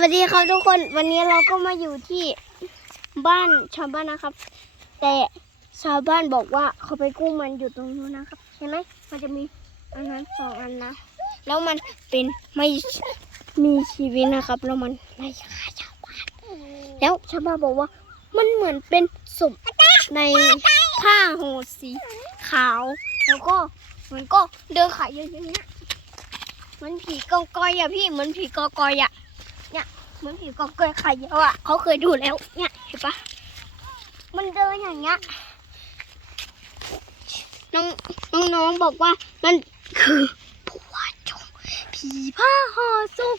วัสดีครับทุกคนวันนี้เราก็มาอยู่ที่บ้านชาวบ้านนะครับ แต่ชาวบ้านบอกว่าเขาไปกู้มันอยู่ตรงนู้นนะครับ เห็นไหมมันจะมีอันนั้นสองอันนะ แล้วมันเป็นไม่มีชีวิตนะครับ แล้วมันไล่ฆ่าชาวบ้านแล้วชาวบ้านบอกว่ามันเหมือนเป็นศพในผ้าห่มสีขาว แล้วก็มันก็เดินขายอยู่อย่างเงี้ยมันผีกองกอยอะพี่เหมือนผีกองกอยอะ เหมือนผีกองกยไข่เยอะอะเขาเคยดูแล้วเนี่ยเห็นปะมันเดินอย่างเงี้ยน้องน้องน้องบอกว่ามันคือผัวจงผีผ้าห่อศพ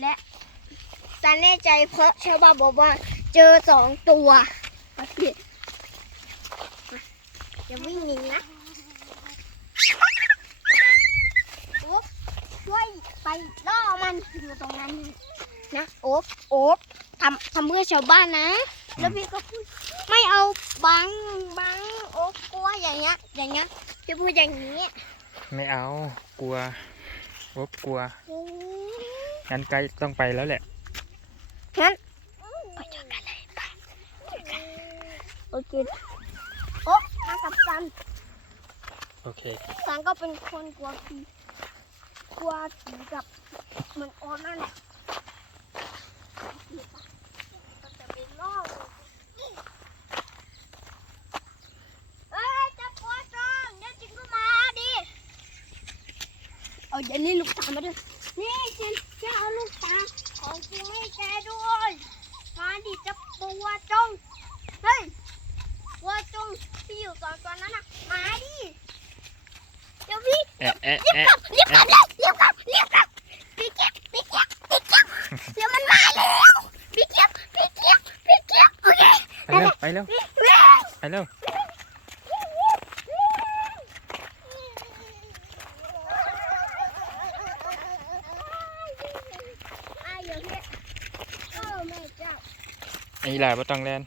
และซาแน่ใจเพราะชาวบ้านบอกว่าเจอสองตัวปะพี่อย่าวิ่งหนีนะโอ๊บช่วยไปล อมันอยู่ตรงนั้นนะโอ๊บโอ๊บทำทำเพื่อชาวบ้านนะ แล้วพี่ก็พูดไม่เอาบังบังโอ๊บกลัวอย่างเงี้ย อย่างเงี้ยจะพูดอย่างนี้ไม่เอากลัวโอ๊บกลัวโอ้ยงั้นไกลต้องไปแล้วแหละงั้นไปเจอกันเลยไปเจอกันโอเคโอ๊บมากับซันโอเคซันก็เป็นคนกลัวผีก ลัวผีกับเหมือนโอ๊ตนั่นแหละมันจะเป็นล่อเอ้ยจะกลัวจังเดี๋ยวจริงก็มาดิเอาเดี๋ยวนี้ลูกตามาด้วยนี่จินจะเอาลูกตาของกูให้แกด้วยมาดิจะปัวจงเฮ้ยปัวจงที่อยู่สองตัวนั้นน่ะมาดิ แอะแอะรีบแอะกลับรีบกลับเลยรีบกลับรีบกลับพี่เก็บพี่เก็บพี่เก็บเดี๋ยวมันมาแล้วพี่เก็บพี่เก็บพี่เก็บโอเคไปเร็วไปเร็วไปเร็วอะเดี๋ยวพี่โอ้แม่เจ้าไอ้หลายบ่ต้องแลน